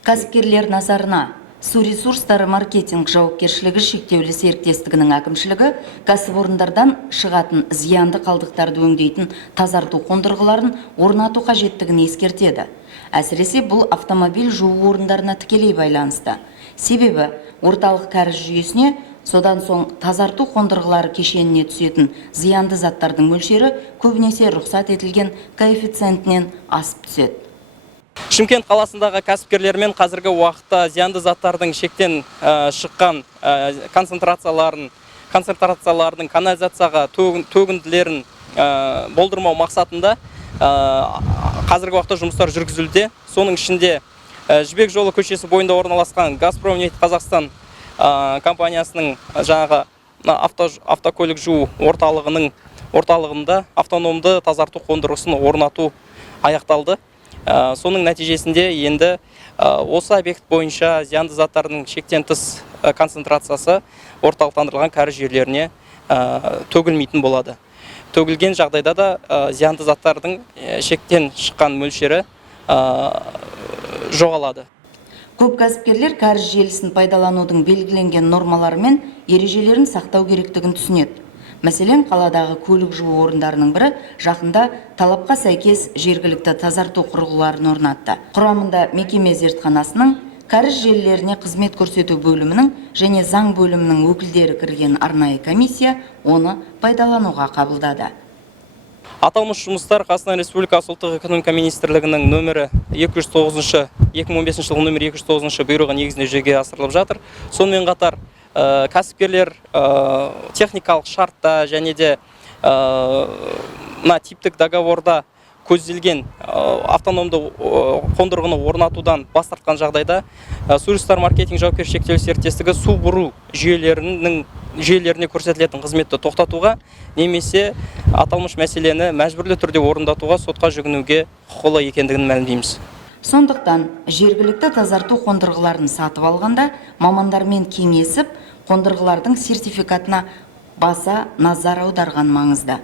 Кәсіпкерлер назарына су ресурстары маркетинг жауапкершілігі шектеулі серіктестігінің әкімшілігі кәсіпорындардан шығатын зиянды қалдықтарды өңдейтін тазарту қондырғыларын орнату қажеттігін ескертеді. Әсіресе бұл автомобиль жуу орындарына тікелей байланысты. Себебі орталық кәріз жүйесіне содан соң тазарту қондырғылары кешеніне түсетін зиянды заттардың мөлшері көбінесе рұқсат етілген коэффициентінен асып түседі. Шымкент қаласындағы кәсіпкерлермен қазіргі уақытта зиянды заттардың шектен шыққан концентрациялардың канализацияға төгінділерін болдырмау мақсатында қазіргі уақытта жұмыстар жүргізілуде. Соның ішінде Жібек жолы көшесі бойында орналасқан Газпромнефть Қазақстан компаниясының жаңағы автокөлік жуу орталығында автономды тазарту қондырғысын орнату аяқталды. Соның нәтижесінде енді осы объект бойынша зиянды заттардың шектен тыс концентрациясы орталықтандырылған кәріз жүйелеріне төгілмейтін болады. Төгілген жағдайда да зиянды заттардың шектен шыққан мөлшері жоғалады. Көп кәсіпкерлер кәріз желісін пайдаланудың белгіленген нормалары мен ережелерін сақтау керектігін түсінеді. Мәселен, қаладағы көлік жуу орындарының бірі жақында талапқа сәйкес жергілікті тазарту құрылғыларын орнатты. Құрамында мекеме зертханасының, кәріз желілеріне қызмет көрсету бөлімінің және заң бөлімінің өкілдері кірген арнайы комиссия оны пайдалануға қабылдады. Аталмыш жұмыстар Қазақстан Республикасы ұлттық экономика министрлігінің нөмірі 2015 жылғы нөмірі 209 бұйрығы негізінде жүзеге асырылып жатыр. Сонымен қатар кәсіпкерлер техникалық шартта және де типтік договорда көзделген автономды қондырғыны орнатудан бас тартқан жағдайда су ресурстары маркетинг жауапкершілігі шектеулі серіктестігі су бұру жүйелеріне көрсетілетін қызметті тоқтатуға немесе аталмыш мәселені мәжбүрлі түрде орындатуға сотқа жүгінуге құқылы екендігін мәлімдейміз. Сондықтан жергілікті тазарту қондырғыларын сатып алғанда мамандармен кеңесіп, қондырғылардың сертификатына баса назар аударған маңызды.